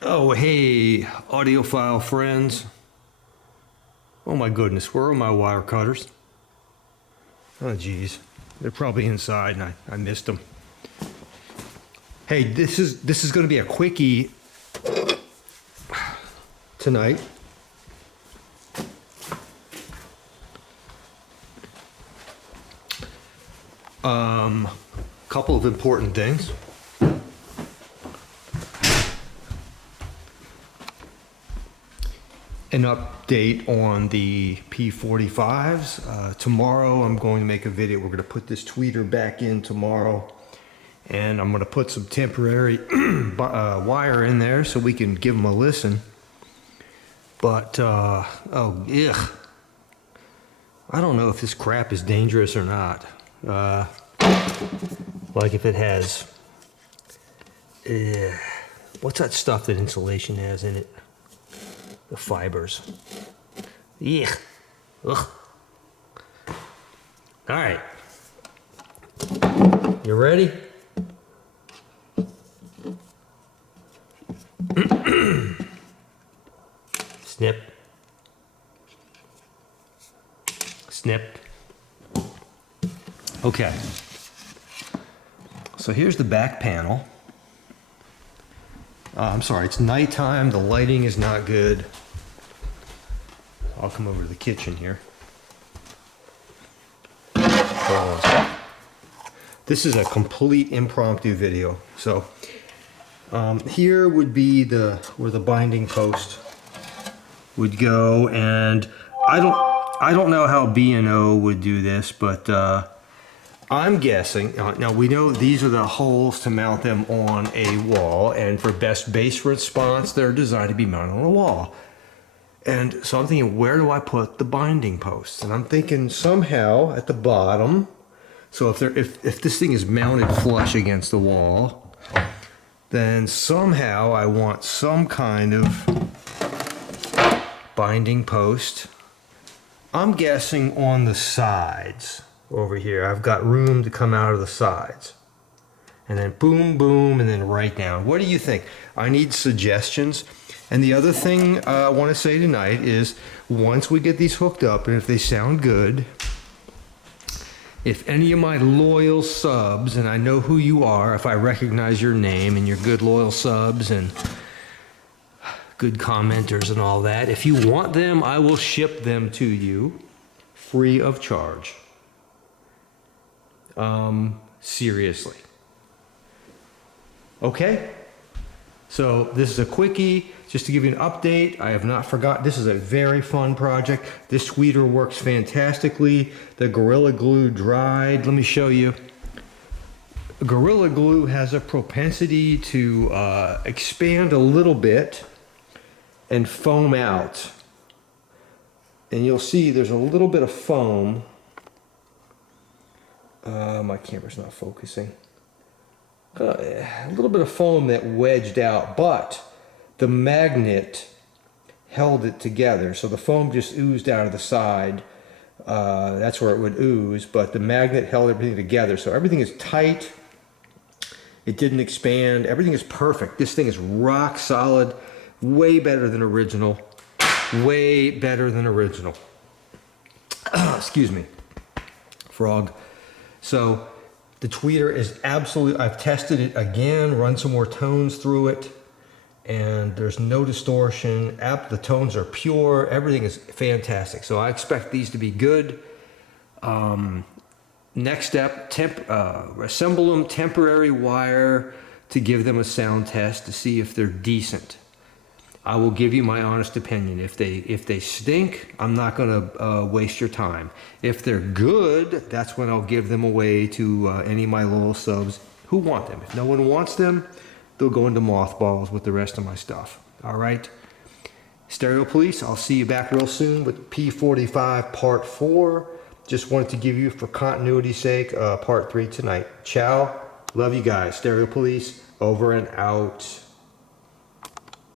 Oh, hey, audiophile friends. Oh my goodness, where are my wire cutters? Oh geez, they're probably inside and I missed them. Hey, this is going to be a quickie tonight. Couple of important things. An update on the P45s. Tomorrow I'm going to make a video. We're going to put this tweeter back in tomorrow. And I'm going to put some temporary wire in there so we can give them a listen. But, oh, ugh. I don't know if this crap is dangerous or not. Like if it has, what's that stuff that insulation has in it? The fibers. Yeah. Ugh. All right. You ready? Snip. Snip. Okay. So here's the back panel. I'm sorry, it's nighttime. The lighting is not good. I'll come over to the kitchen here. This is a complete impromptu video. So here would be where the binding post would go, and I don't know how B&O would do this, but I'm guessing, now we know these are the holes to mount them on a wall, and for best bass response, they're designed to be mounted on a wall. And so I'm thinking, where do I put the binding posts? And I'm thinking somehow at the bottom, so if this thing is mounted flush against the wall, then somehow I want some kind of binding post. I'm guessing on the sides. Over here, I've got room to come out of the sides. And then boom, boom, and then right down. What do you think? I need suggestions. And the other thing I want to say tonight is, once we get these hooked up, and if they sound good, if any of my loyal subs, and I know who you are, if I recognize your name and your good loyal subs and good commenters and all that, if you want them, I will ship them to you free of charge. Seriously. Okay? So this is a quickie, just to give you an update. I have not forgotten, this is a very fun project. This tweeter works fantastically. The Gorilla Glue dried. Let me show you. Gorilla Glue has a propensity to expand a little bit and foam out. And you'll see there's a little bit of foam. My camera's not focusing. A little bit of foam that wedged out, but the magnet held it together. So the foam just oozed out of the side. That's where it would ooze, but the magnet held everything together. So everything is tight. It didn't expand. Everything is perfect. This thing is rock solid. Way better than original. Way better than original. Excuse me. Frog. So the tweeter is absolutely, I've tested it again, run some more tones through it, and there's no distortion. The tones are pure. Everything is fantastic. So I expect these to be good. Next step, assemble them temporary wire to give them a sound test to see if they're decent. I will give you my honest opinion. If they stink, I'm not going to waste your time. If they're good, that's when I'll give them away to any of my loyal subs who want them. If no one wants them, they'll go into mothballs with the rest of my stuff. All right? Stereo Police, I'll see you back real soon with P45 Part 4. Just wanted to give you, for continuity's sake, Part 3 tonight. Ciao. Love you guys. Stereo Police, over and out.